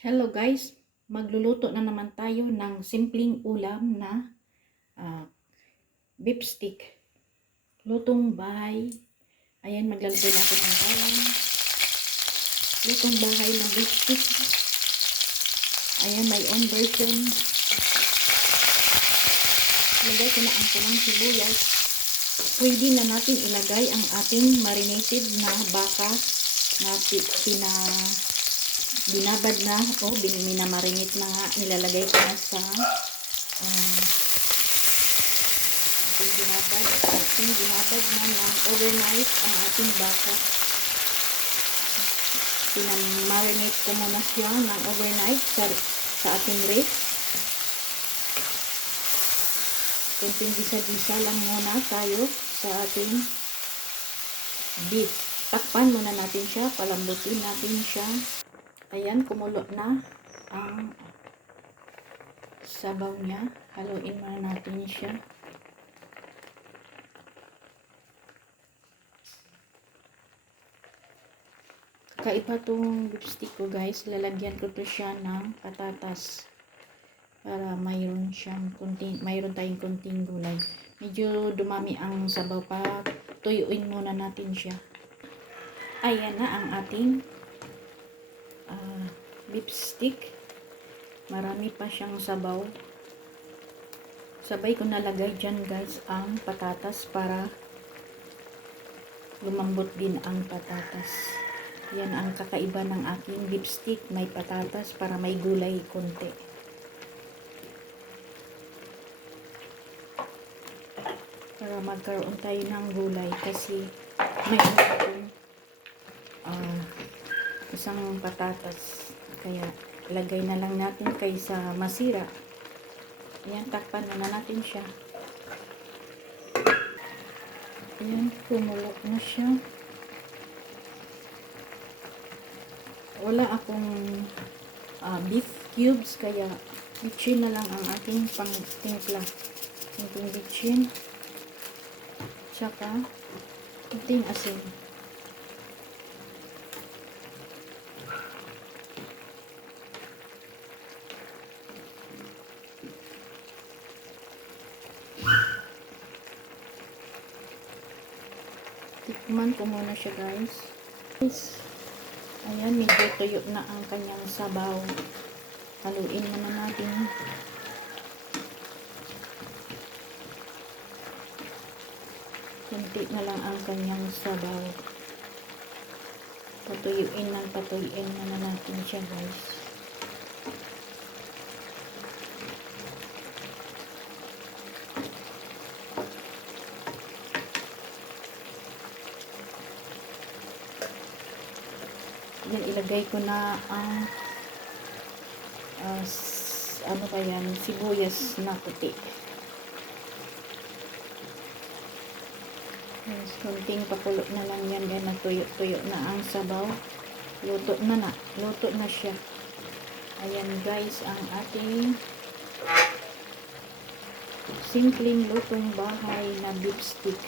Hello guys, magluluto na naman tayo ng simpleng ulam na ah, beef stick. Lutong bahay. Ayan, maglalagay natin ng bawang. Lutong bahay ng beef stick. Ayan, my own version. Lagay ko na ang pulang sibuyas. Pwede na natin ilagay ang ating marinated na baka na binabad na o minamarinate na nga. Nilalagay ko na sa ating binabad na ng overnight ang ating baka. Pinamarinate ko muna siya ng overnight sa ating ref. Kunting gisa-gisa lang muna tayo sa ating beef. Takpan muna natin siya, palambutin natin siya. Ayan, kumulo na ang sabaw niya. Haluin muna natin siya. Kakaiba tong beef stick ko guys. Lalagyan ko to siya ng patatas para mayroon tayong kunting gulay. Medyo dumami ang sabaw pa. Tuyuin muna natin siya. Ayan na ang ating beef stick. Marami pa siyang sabaw. Sabay ko nalagay dyan guys ang patatas para lumambot din ang patatas. Yan ang kakaiba ng aking beef stick. May patatas para may gulay konti. Para magkaroon tayo ng gulay kasi may isang patatas. Kaya lagay na lang natin kaysa masira. Ayan, takpan na natin siya. Ayan, kumulo na siya. Wala akong beef cubes, kaya bitchin na lang ang aking pang-timpla. Kunting bitchin. Tsaka, kunting asin. Tikman ko muna siya guys. Ayan, medyo tuyo na ang kanyang sabaw. Haluin muna natin. Kunti na lang ang kanyang sabaw. Patuyuin na natin siya guys. Yan, ilagay ko na ang sibuyas na puti. Yes, kunting pakulo na lang yan. Yan, natuyo-tuyo na ang sabaw. Luto na siya. Ayan guys, ang ating simpleng lutong bahay na beef stick.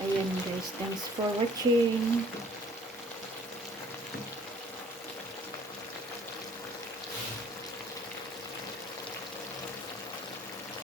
Ayan guys, thanks for watching.